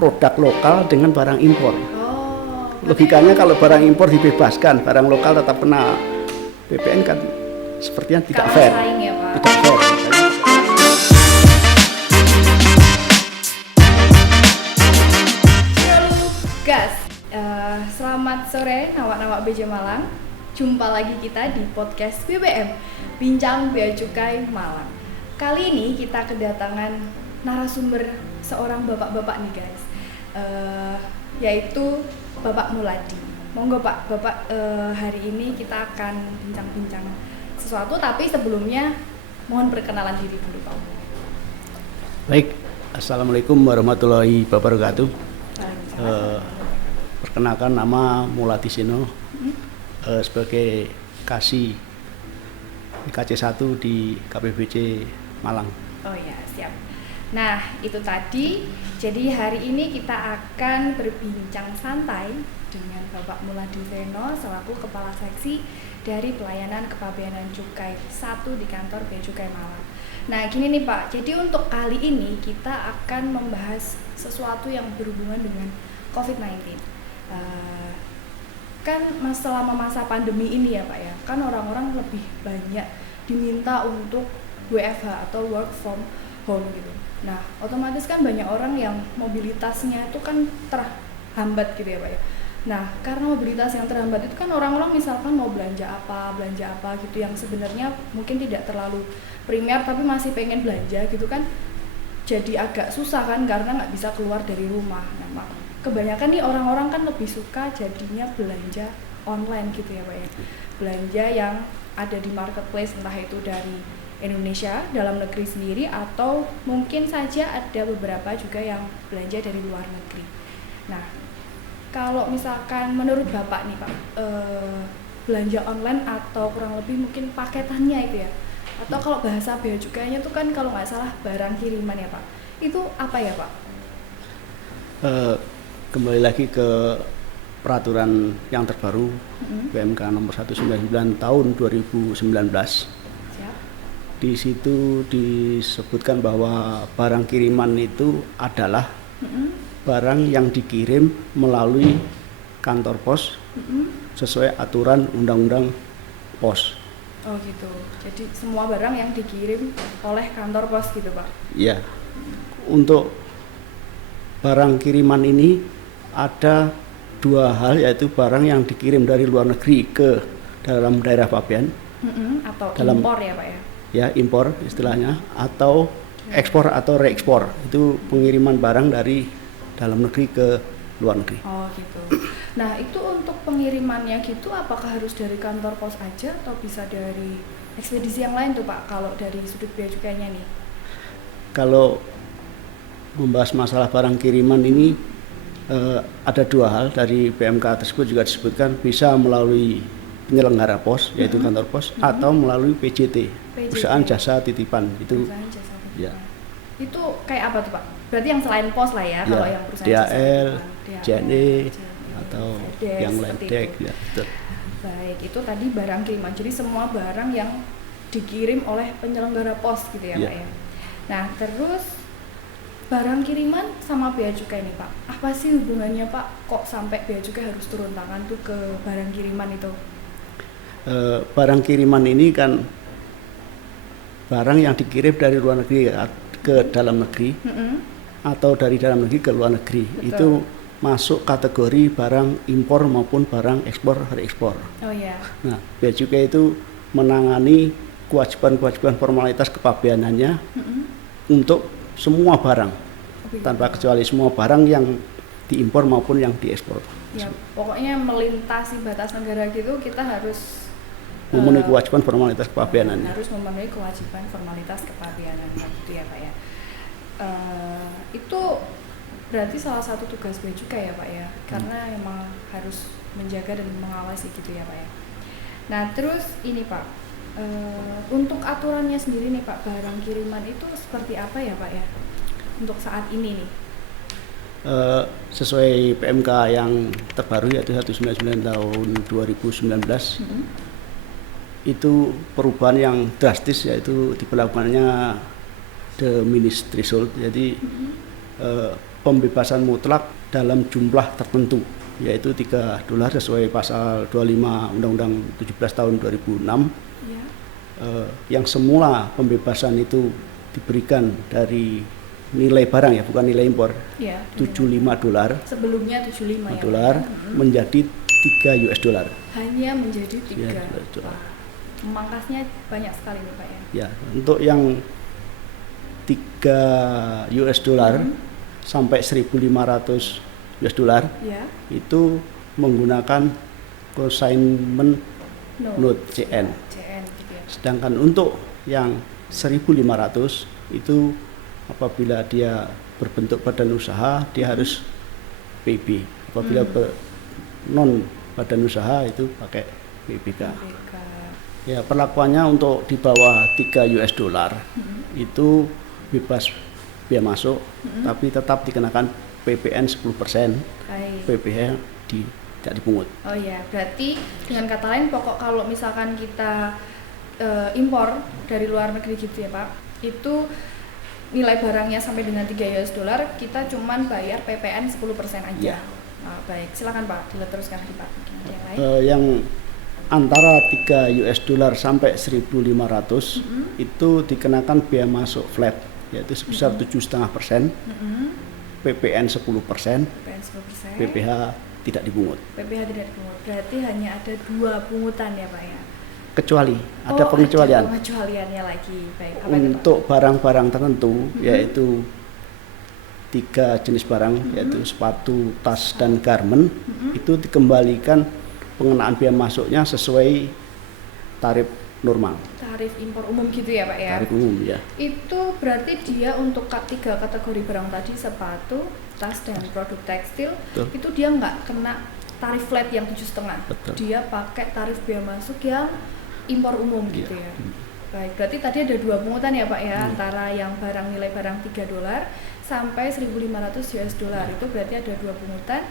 produk lokal dengan barang impor. Oh. Logikanya kalau barang impor dibebaskan, barang lokal tetap kena PPN kan sepertinya tidak Kalah fair. saing ya, Pak. Tidak fair. Gas. Selamat sore nawak-nawak BJ Malang. Jumpa lagi kita di podcast BBM, Bincang Bea Cukai Malang. Kali ini kita kedatangan narasumber seorang bapak-bapak nih guys, yaitu Bapak Muladi. Monggo Pak, Bapak, hari ini kita akan bincang-bincang sesuatu, tapi sebelumnya mohon perkenalan diri dulu Pak. Baik, Assalamualaikum warahmatullahi wabarakatuh. Perkenalkan, nama Muladi Seno, sebagai Kasih KC1 di KPBC Malang. Oh ya, siap. Nah, itu tadi. Jadi hari ini kita akan berbincang santai dengan Bapak Muladi Seno selaku Kepala Seksi dari Pelayanan Kepabeanan Cukai 1 di kantor Bea Cukai Malang. Nah, gini nih Pak. Jadi untuk kali ini kita akan membahas sesuatu yang berhubungan dengan COVID-19. Kan selama masa pandemi ini ya Pak ya, kan orang-orang lebih banyak diminta untuk WFH atau work from home gitu. Nah, otomatis kan banyak orang yang mobilitasnya itu kan terhambat gitu ya Pak ya. Nah, karena mobilitas yang terhambat itu kan orang-orang misalkan mau belanja apa gitu yang sebenarnya mungkin tidak terlalu primer tapi masih pengen belanja gitu kan, jadi agak susah kan karena nggak bisa keluar dari rumah. Nah, kebanyakan nih orang-orang kan lebih suka jadinya belanja online gitu ya Pak ya. Belanja yang ada di marketplace, entah itu dari Indonesia, dalam negeri sendiri, atau mungkin saja ada beberapa juga yang belanja dari luar negeri. Nah, kalau misalkan menurut Bapak nih Pak, belanja online atau kurang lebih mungkin paketannya itu ya, atau kalau bahasa bea cukainya itu kan kalau nggak salah barang kiriman ya Pak, itu apa ya Pak? Kembali lagi ke peraturan yang terbaru PMK nomor 199 tahun 2019. Siap. Di situ disebutkan bahwa barang kiriman itu adalah barang yang dikirim melalui kantor pos sesuai aturan undang-undang pos. Oh gitu. Jadi semua barang yang dikirim oleh kantor pos gitu Pak? Ya. Untuk barang kiriman ini ada dua hal, yaitu barang yang dikirim dari luar negeri ke dalam daerah pabean atau dalam, impor ya Pak ya? Ya, impor istilahnya, atau ekspor atau reekspor, itu pengiriman barang dari dalam negeri ke luar negeri. Oh gitu. Nah, itu untuk pengirimannya gitu apakah harus dari kantor pos aja atau bisa dari ekspedisi yang lain tuh Pak, kalau dari sudut bea cukainya nih? Kalau membahas masalah barang kiriman ini ada dua hal. Dari PMK tersebut juga disebutkan bisa melalui penyelenggara pos, yaitu kantor pos, atau melalui PJT, perusahaan jasa titipan. Itu perusahaan jasa titipan. Ya. Itu kayak apa tuh Pak? Berarti yang selain pos lah ya, kalau yang perusahaan DHL, jasa JNE, atau FedEx, yang lain, DEK, ya, betul. Baik, itu tadi barang kiriman. Jadi semua barang yang dikirim oleh penyelenggara pos gitu ya Pak ya. Nah, terus barang kiriman sama bea cukai nih Pak, apa sih hubungannya Pak? Kok sampai bea cukai harus turun tangan tuh ke barang kiriman itu? Barang kiriman ini kan barang yang dikirim dari luar negeri ke dalam negeri, atau dari dalam negeri ke luar negeri. Betul. Itu masuk kategori barang impor maupun barang ekspor reekspor. Oh iya. Nah, bea cukai itu menangani kewajiban-kewajiban formalitas kepabeanannya untuk semua barang, tanpa kecuali semua barang yang diimpor maupun yang diekspor. Ya, pokoknya melintasi batas negara gitu kita harus memenuhi kewajiban formalitas kepabeanannya. Harus memenuhi kewajiban formalitas kepabeanan gitu ya Pak ya. Itu berarti salah satu tugas bea cukai ya Pak ya, karena memang harus menjaga dan mengawasi gitu ya Pak ya. Nah terus ini Pak, untuk aturannya sendiri nih Pak, barang kiriman itu seperti apa ya Pak ya untuk saat ini nih? Sesuai PMK yang terbaru, yaitu 199 tahun 2019, itu perubahan yang drastis, yaitu diberlakukannya the ministry threshold. Jadi pembebasan mutlak dalam jumlah tertentu, yaitu $3 sesuai pasal 25 Undang-Undang 17 tahun 2006. Ya. Yang semula pembebasan itu diberikan dari nilai barang ya, bukan nilai impor, Ya, $75, sebelumnya 75 ya, dolar menjadi $3. hanya menjadi 3. Ya, dolar. Memangkasnya banyak sekali nih Pak ya. Ya, untuk yang $3 sampai $1.500 Ya. itu menggunakan consignment note CN. CN gitu ya. Sedangkan untuk yang 1.500 itu apabila dia berbentuk badan usaha dia harus PB. Apabila non badan usaha itu pakai PBK. BK. Ya, perlakuannya untuk di bawah $3 itu bebas biaya masuk, tapi tetap dikenakan PPN 10%, Baik. PPh tidak dipungut. Oh ya, berarti dengan kata lain pokok kalau misalkan kita impor dari luar negeri gitu ya Pak, itu nilai barangnya sampai dengan $3 kita cuman bayar PPN 10% aja. Ya. Nah, baik, silakan Pak, diteruskan lagi Pak. Yang lain? Yang antara $3 sampai 1.500 itu dikenakan biaya masuk flat, yaitu sebesar 7,5%, PPN 10%, PPN 10%, PPh tidak dipungut. PPh tidak dipungut. Berarti hanya ada 2 pungutan ya Pak ya? Kecuali ada pengecualian. Ada pengecualiannya lagi. Baik, apa itu, Pak? Untuk barang-barang tertentu, yaitu 3 jenis barang, yaitu sepatu, tas, dan garment, itu dikembalikan pengenaan biaya masuknya sesuai tarif normal. Tarif impor umum gitu ya Pak ya? Tarif umum ya. Itu berarti dia untuk 3 kategori barang tadi, sepatu, tas, dan produk tekstil, Betul. itu dia nggak kena tarif flat yang 7,5. Betul. Dia pakai tarif biaya masuk yang impor umum gitu ya. Baik, berarti tadi ada 2 pungutan ya Pak ya, antara yang barang nilai barang $3 sampai $1.500. Itu berarti ada 2 pungutan,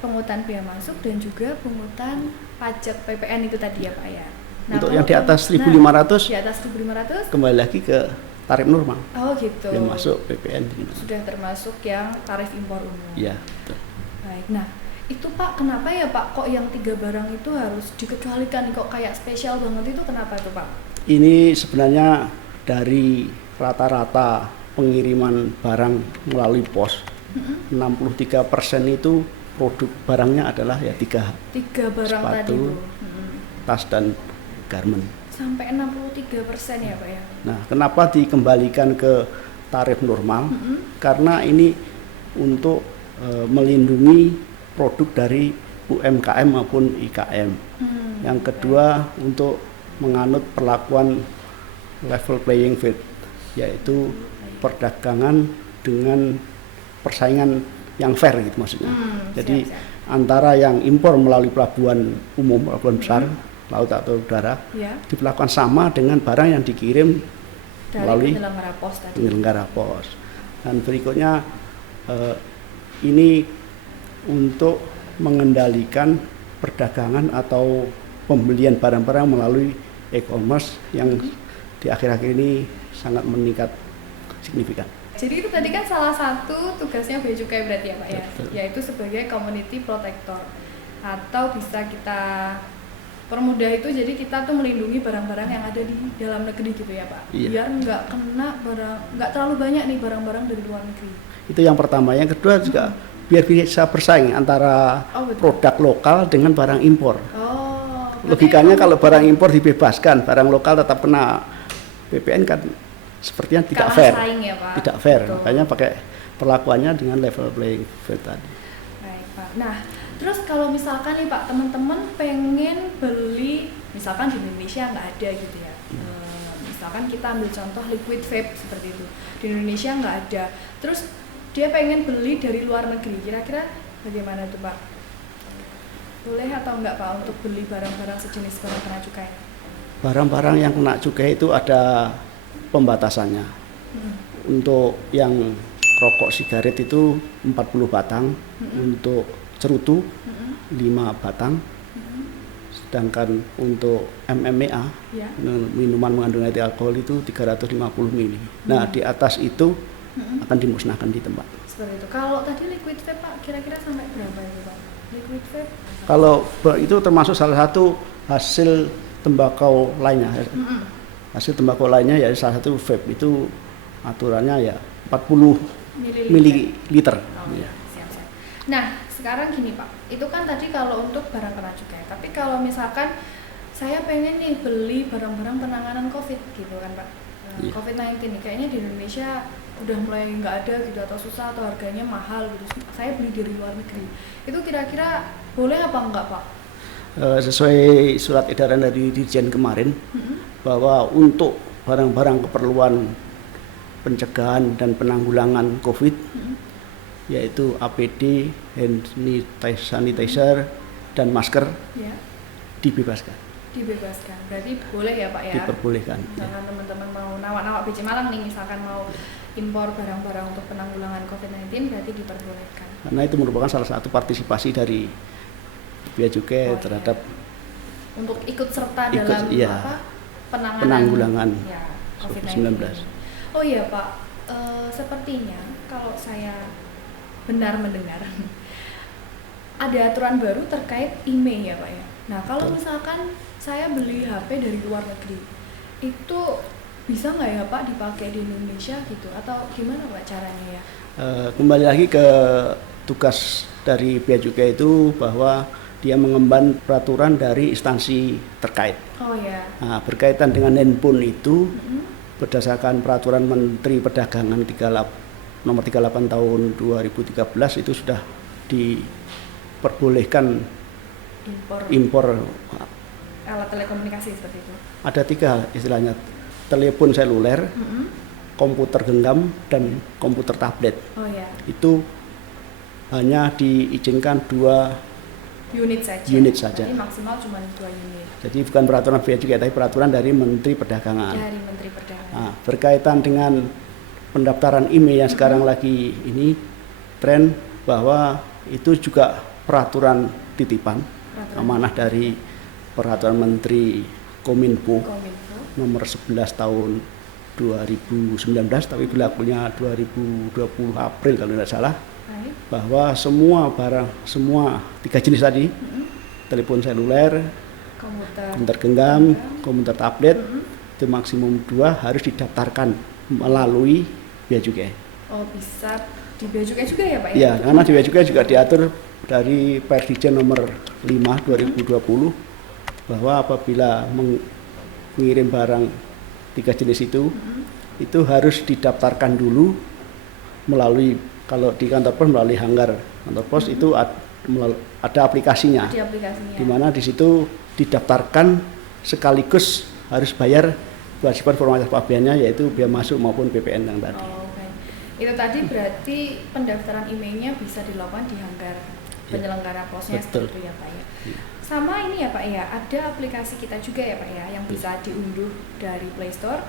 pungutan biaya masuk dan juga pungutan pajak PPN itu tadi ya Pak ya. Nah, Untuk kalau yang di atas 1.500 di atas 1.500 kembali lagi ke tarif normal. oh gitu. Biaya masuk PPN dikenakan. Sudah termasuk yang tarif impor umum. Ya, betul. Baik. Nah, itu Pak, kenapa ya Pak kok yang 3 barang itu harus dikecualikan, kok kayak spesial banget itu, kenapa tuh Pak? Ini sebenarnya dari rata-rata pengiriman barang melalui pos, 63% itu produk barangnya adalah ya 3 barang sepatu, tadi tuh. tas, dan garment. Sampai 63% ya Pak ya? Nah, kenapa dikembalikan ke tarif normal? Karena ini untuk melindungi produk dari UMKM maupun IKM. Yang kedua, untuk menganut perlakuan level playing field, yaitu perdagangan dengan persaingan yang fair gitu maksudnya. Jadi antara yang impor melalui pelabuhan umum, pelabuhan besar, laut atau udara, diperlakukan sama dengan barang yang dikirim dari melalui penyelenggara pos tadi. penyelenggara pos. Dan berikutnya ini untuk mengendalikan perdagangan atau pembelian barang-barang melalui e-commerce yang di akhir-akhir ini sangat meningkat signifikan. Jadi itu tadi kan salah satu tugasnya Bea Cukai berarti ya Pak ya, Betul. yaitu sebagai community protector, atau bisa kita permudah itu, jadi kita tuh melindungi barang-barang yang ada di dalam negeri gitu ya Pak, Iya. biar nggak kena nggak terlalu banyak nih barang-barang dari luar negeri. Itu yang pertama. Yang kedua juga biar bisa bersaing antara Betul. produk lokal dengan barang impor. Berarti Logikanya emang kalau barang impor dibebaskan, barang lokal tetap kena PPN kan sepertinya tidak kalah fair. saing ya Pak. Tidak fair, Betul. makanya pakai perlakuannya dengan level playing field tadi. Baik Pak. Nah, terus kalau misalkan nih Pak, teman-teman pengen beli, misalkan di Indonesia nggak ada gitu ya, misalkan kita ambil contoh liquid vape seperti itu, di Indonesia nggak ada, terus dia pengen beli dari luar negeri, kira-kira bagaimana tuh Pak? Boleh atau enggak Pak untuk beli barang-barang sejenis barang kena cukai? Barang-barang yang kena cukai itu ada pembatasannya. Untuk yang rokok sigaret itu 40 batang, untuk cerutu 5 batang, sedangkan untuk MMA, Ya. minuman mengandung etil alkohol itu 350 ml. Nah, di atas itu akan dimusnahkan di tempat. Seperti itu. Kalau tadi liquid vape Pak, kira-kira sampai berapa itu Pak? Liquid vape? Kalau itu termasuk salah satu hasil tembakau lainnya. Hasil tembakau lainnya ya salah satu vape itu aturannya ya 40 mililiter. Ya. Siap-siap. Nah, sekarang gini Pak, itu kan tadi kalau untuk barang kena cukai. Tapi kalau misalkan saya pengen nih beli barang-barang penanganan COVID gitu kan Pak. COVID-19 nih, kayaknya di Indonesia udah mulai nggak ada gitu atau susah atau harganya mahal gitu. Saya beli dari luar negeri. Itu kira-kira boleh apa enggak Pak? Sesuai surat edaran dari Dirjen kemarin bahwa untuk barang-barang keperluan pencegahan dan penanggulangan COVID yaitu APD, hand sanitizer dan masker dibebaskan. Dibebaskan, berarti boleh ya Pak ya? Diperbolehkan. Misalkan teman-teman mau nawak-nawak BC Malang nih, misalkan mau impor barang-barang untuk penanggulangan COVID-19 berarti diperbolehkan. Karena itu merupakan salah satu partisipasi dari Bea Cukai terhadap untuk ikut serta dalam penanggulangan COVID-19. Oh iya Pak, sepertinya kalau saya benar mendengar ada aturan baru terkait IMEI ya Pak ya. Nah kalau misalkan saya beli HP dari luar negeri, itu bisa nggak ya Pak dipakai di Indonesia gitu? Atau gimana Pak caranya ya? Kembali lagi ke tugas dari Bea Cukai itu bahwa dia mengemban peraturan dari instansi terkait. Oh ya. Nah, berkaitan dengan handphone itu berdasarkan peraturan Menteri Perdagangan nomor 38 tahun 2013 itu sudah diperbolehkan impor alat telekomunikasi seperti itu. Ada 3 istilahnya, telepon seluler, komputer genggam dan komputer tablet. Oh ya. Itu hanya diizinkan 2 unit saja. Jadi maksimal cuma 2 unit. Jadi bukan peraturan Bea Cukai, tapi peraturan dari Menteri Perdagangan. Dari Menteri Perdagangan. Nah, berkaitan dengan pendaftaran IMEI yang sekarang lagi ini tren bahwa itu juga peraturan titipan amanah dari peraturan Menteri Kominfo nomor 11 tahun 2019 tapi berlakunya 2020 April kalau tidak salah. Bahwa semua 3 jenis tadi, telepon seluler, komputer genggam, komputer tablet, itu maksimum 2 harus didaftarkan melalui Bea Cukai. Oh bisa di Bea Cukai juga ya Pak? Ya, karena di Bea Cukai juga diatur dari Perdirjen nomor 5 2020 bahwa apabila mengirim barang 3 jenis itu harus didaftarkan dulu melalui, kalau di kantor pos melalui hanggar kantor pos itu ada aplikasinya. Di mana di situ didaftarkan sekaligus harus bayar kewajiban formalitas pabeannya yaitu biaya masuk maupun PPN yang tadi. Oh, okay. Itu tadi berarti pendaftaran IMEI-nya bisa dilakukan di hanggar penyelenggara posnya seperti itu ya Pak ya. Sama ini ya Pak ya, ada aplikasi kita juga ya Pak ya yang bisa diunduh dari Play Store.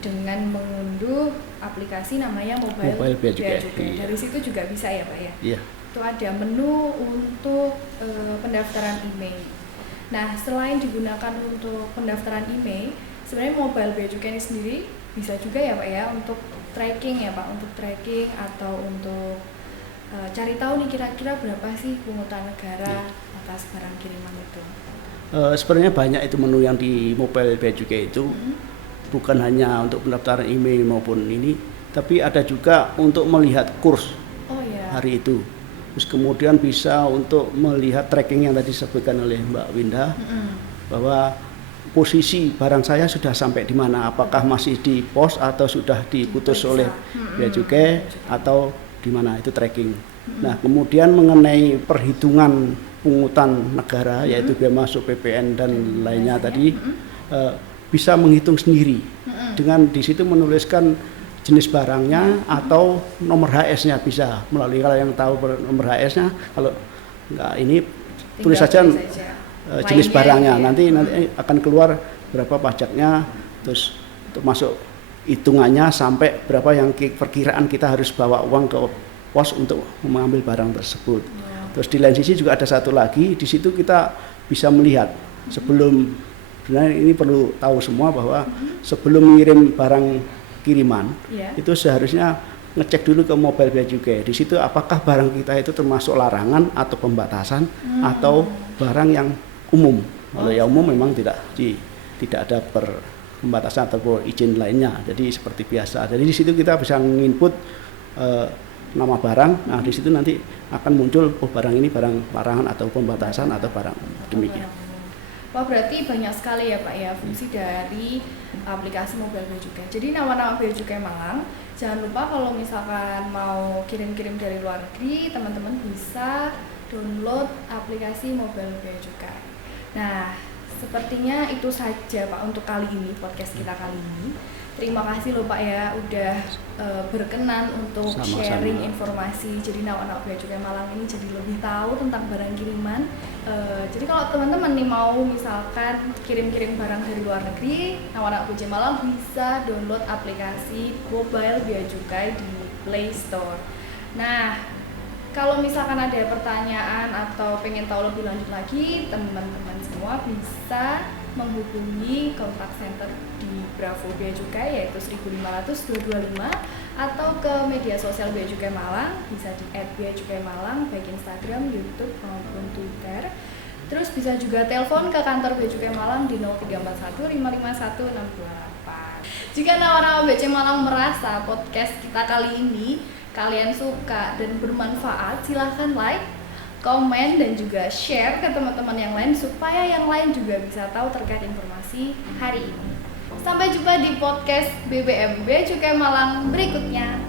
Dengan mengunduh aplikasi namanya Mobile Bea Cukai. Dari situ juga bisa ya Pak ya? Iya. Itu ada menu untuk pendaftaran IMEI. Nah selain digunakan untuk pendaftaran IMEI, sebenarnya Mobile Bea Cukai ini sendiri bisa juga ya Pak ya untuk tracking ya Pak, untuk tracking atau untuk cari tahu nih kira-kira berapa sih pungutan negara atas barang kiriman itu. Sebenarnya banyak itu menu yang di Mobile Bea Cukai itu. Bukan hanya untuk pendaftaran IMEI maupun ini, tapi ada juga untuk melihat kurs hari itu. Terus kemudian bisa untuk melihat tracking yang tadi disebutkan oleh Mbak Winda, bahwa posisi barang saya sudah sampai di mana, apakah masih di pos atau sudah diputus oleh Bea Cukai atau di mana, itu tracking. Nah kemudian mengenai perhitungan pungutan negara yaitu biaya masuk, PPN dan lainnya tadi, bisa menghitung sendiri dengan di situ menuliskan jenis barangnya atau nomor HS-nya, bisa melalui, kalau yang tahu nomor HS-nya, kalau enggak ini tulis saja jenis barangnya, nanti akan keluar berapa pajaknya, terus untuk masuk hitungannya sampai berapa yang perkiraan kita harus bawa uang ke pos untuk mengambil barang tersebut. Terus di lain sisi juga ada satu lagi, di situ kita bisa melihat sebelum, sebenarnya ini perlu tahu semua bahwa sebelum mengirim barang kiriman itu seharusnya ngecek dulu ke mobile bea cukai. Di situ apakah barang kita itu termasuk larangan atau pembatasan atau barang yang umum. Kalau yang umum memang tidak ada pembatasan atau izin lainnya. Jadi seperti biasa. Jadi di situ kita bisa nginput nama barang. Nah, di situ nanti akan muncul barang ini barang larangan atau pembatasan atau barang demikian. Wah, berarti banyak sekali ya Pak ya fungsi dari aplikasi mobile bea cukai. Jadi nama-nama bea cukai Malang, jangan lupa kalau misalkan mau kirim-kirim dari luar negeri, teman-teman bisa download aplikasi mobile bea cukai. Nah, sepertinya itu saja Pak untuk kali ini, podcast kita kali ini. Terima kasih loh Pak ya udah berkenan untuk sharing informasi. Jadi anak-anak bea cukai Malang ini jadi lebih tahu tentang barang kiriman. Jadi kalau teman-teman nih mau misalkan kirim-kirim barang dari luar negeri, anak-anak bea cukai Malang bisa download aplikasi mobile bea cukai di Play Store. Nah, kalau misalkan ada pertanyaan atau pengen tahu lebih lanjut lagi, teman-teman semua bisa menghubungi kontak center di Bravo Bea Cukai yaitu 1500225 atau ke media sosial Bea Cukai Malang, bisa di @beacukai_malang baik Instagram, YouTube maupun Twitter. Terus bisa juga telepon ke kantor Bea Cukai Malang di 0341 551 628. Jika nawan-nawan Bea Cukai Malang merasa podcast kita kali ini kalian suka dan bermanfaat, silahkan like, komen, dan juga share ke teman-teman yang lain supaya yang lain juga bisa tahu terkait informasi hari ini. Sampai jumpa di podcast BBM Bea Cukai Malang berikutnya.